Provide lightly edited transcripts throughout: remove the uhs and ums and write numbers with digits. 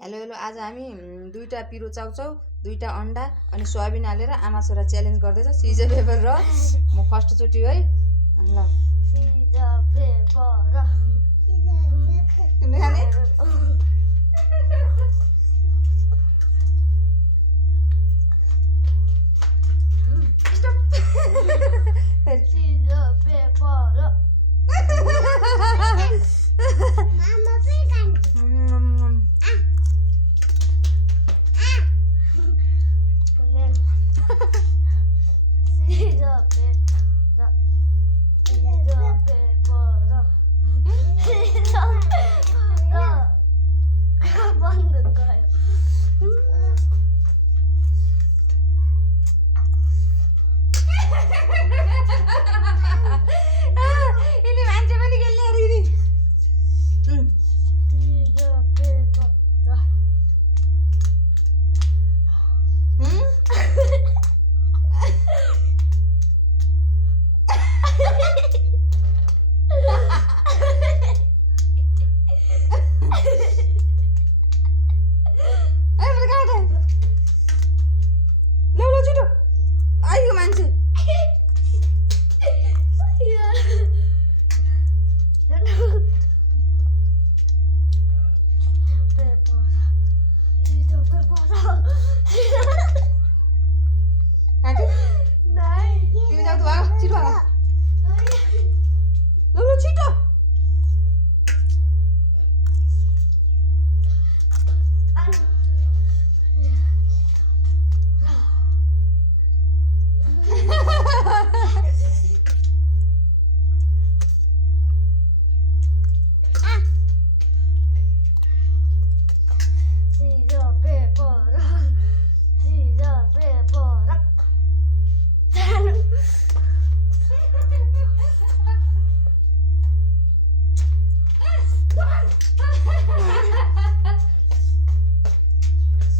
Hello hello, आज हामी दुईटा पिरो चाउचाउ, दुईटा अन्डा अनि सोयाबिन हालेर आमा छोरा च्यालेन्ज गर्दैछ। सिजर पेपर र म फर्स्टचोटि है। ल सिजर पेपर तिमीले खाने? सिजर पेपर बंद गयो। यसले मान्छे पनि खेल्ने अरे नि। सिजर पेपर छिटो आइयो मान्छे। तिमी जाऊ त छिटो ल छिटो।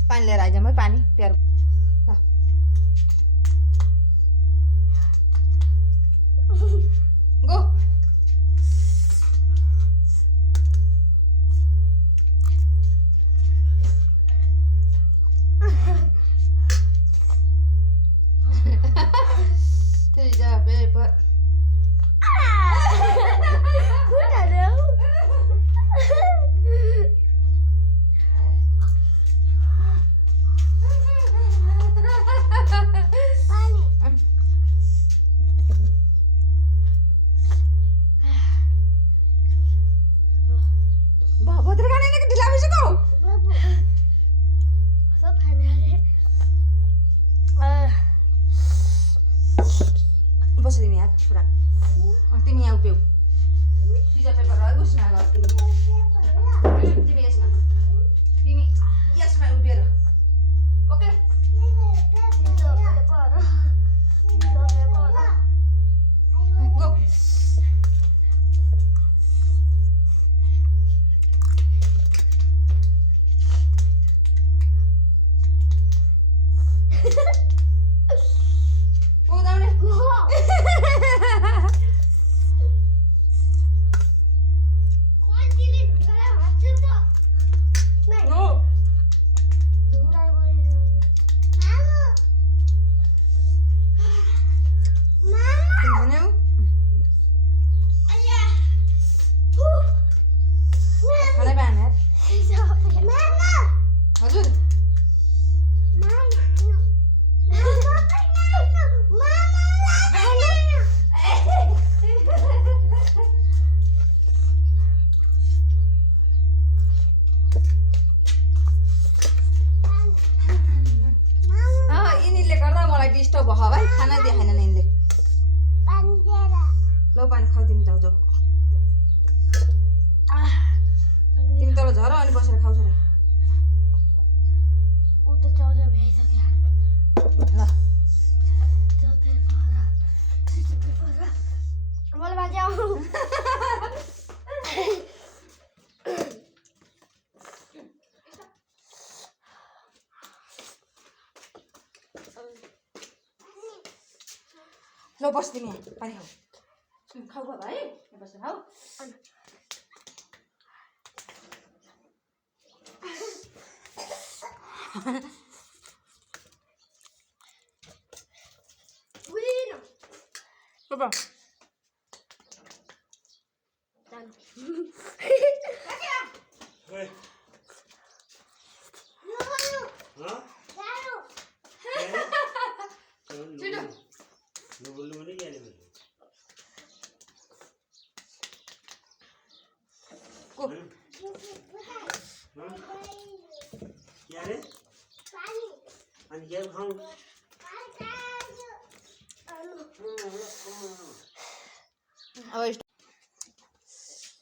पानी लिएर आइज है, पानी प्यारो ल गो। सिजर पेपर बस तिमी यहाँ छोरा, तिमी यहाँ उभिऊ। सिजर पेपर है उसमा गर तिमी यसमा, तिमी यसमा उभिएर। Okay go. हजुर यिनीहरूले गर्दा मलाई डिस्टर्ब भयो भाइ, खाना देखाएन यिनले। ल पानी खाऊ तिमी, जाऊ जाऊ तिमी तल झर अनि बसेर खाऊ छोरा। ल ल बस तिमी यहाँ पानी खाऊ। खाऊ बाबा है, बसेर खाऊ। Win. Papa. Done. Oi. No. Hah? Dado. Cidu. Nu बोललो म्हणे गेले म्हणे. Go. क्या रे? आणि जेल खाऊ. अब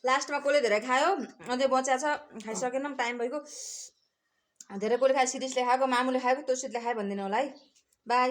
लास्टमा कसले धेरै खायो अझै बचिया छ खाइसकेन टाइम भइगयो धेरै कसले खायो सिरिसले खाएको मामुले खाएको तोसितले खायो भनिदिनु होला है बाई